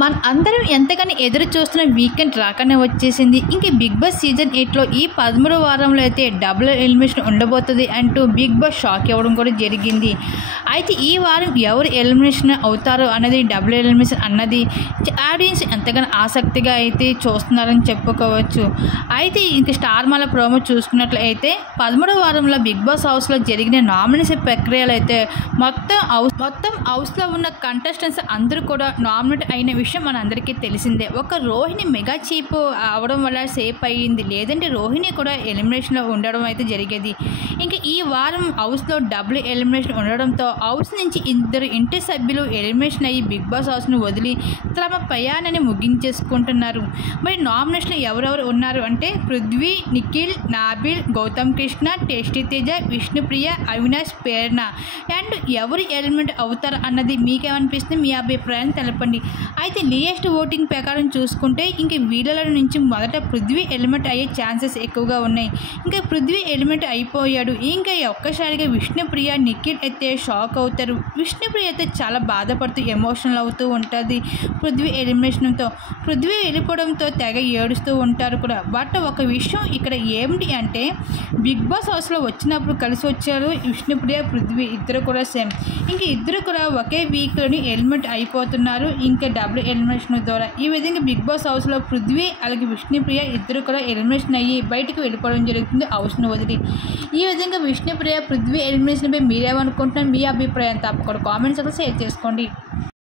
మన అందరం ఎంతగానో ఎదురు చూస్తున్న వీకెండ్ రాకనే వచ్చేసింది. ఇంక బిగ్ బాస్ సీజన్ 8లో ఈ 13వ వారంలో అయితే డబుల్ ఎలిమినేషన్ ఉండబోతుంది అంటూ బిగ్ బాస్ షాక్ ఇవ్వడం కూడా జరిగింది. అయితే ఈ వారం ఎవరు ఎలిమినేషన్ అవుతారో అన్నది డబుల్ ఎలిమినేషన్ అన్నది ఆడియన్స్ ఎంతగానో ఆసక్తిగా అయితే చూస్తున్నారని చెప్పుకోవచ్చు. అయితే ఇంక స్టార్ మాల ప్రోమో చూసుకున్నట్లయితే 13వ వారంలో బిగ్ బాస్ హౌస్లో జరిగిన నామినేషన్ ప్రక్రియలు అయితే మొత్తం హౌస్లో ఉన్న కంటెస్టెంట్స్ అందరూ కూడా నామినేట్ అయిన విషయం మనందరికీ తెలిసిందే. ఒక రోహిణి మెగా చీప్ అవడం వల్ల సేఫ్ అయ్యింది, లేదంటే రోహిణి కూడా ఎలిమినేషన్లో ఉండడం అయితే జరిగేది. ఇంకా ఈ వారం హౌస్లో డబుల్ ఎలిమినేషన్ ఉండడంతో హౌస్ నుంచి ఇద్దరు ఇంటి సభ్యులు ఎలిమినేషన్ అయ్యి బిగ్ బాస్ హౌస్ను వదిలి తమ ప్రయాణాన్ని ముగించేసుకుంటున్నారు. మరి నామినేషన్ ఎవరెవరు ఉన్నారు అంటే పృథ్వీ, నిఖిల్, నాబిల్, గౌతమ్ కృష్ణ, టేస్టీ తేజ, విష్ణుప్రియ, అవినాష్, ప్రేరణ. అండ్ ఎవరు ఎలిమినేట్ అవుతారు అన్నది మీకేమనిపిస్తుంది, మీ అభిప్రాయాన్ని తెలపండి. అయితే లేటెస్ట్ ఓటింగ్ ప్రకారం చూసుకుంటే ఇంక వీళ్ళ నుంచి మొదట పృథ్వీ ఎలిమినేట్ అయ్యే ఛాన్సెస్ ఎక్కువగా ఉన్నాయి. ఇంకా పృథ్వీ ఎలిమినేట్ అయిపోయాడు. ఇంకా ఒక్కసారిగా విష్ణుప్రియ, నిఖిల్ అయితే షాక్ అవుతారు. విష్ణుప్రియ అయితే చాలా బాధపడుతూ ఎమోషనల్ అవుతూ ఉంటుంది పృథ్వీ ఎలిమినేషన్తో. పృథ్వీ వెళ్ళిపోవడంతో తెగ ఏడుస్తూ ఉంటారు కూడా. బట్ ఒక విషయం ఇక్కడ ఏమిటి అంటే బిగ్ బాస్ హౌస్లో వచ్చినప్పుడు కలిసి వచ్చారు విష్ణుప్రియ, పృథ్వీ ఇద్దరు కూడా సేమ్. ఇంక ఇద్దరు కూడా ఒకే వీక్లోని ఎలిమినేట్ అయిపోతున్నారు ఇంకా డబుల్ ఎలిమినేషన్ ద్వారా. ఈ విధంగా బిగ్ బాస్ హౌస్లో పృథ్వీ అలాగే విష్ణుప్రియ ఇద్దరు కూడా ఎలిమినేషన్ అయ్యి బయటకు వెళ్ళిపోవడం జరుగుతుంది హౌస్ను వదిలి. ఈ విధంగా విష్ణుప్రియ, పృథ్వీ ఎలిమినేషన్పై మీరేమనుకుంటున్నారు, మీ అభిప్రాయం తప్పకుండా కామెంట్స్ షేర్ చేసుకోండి.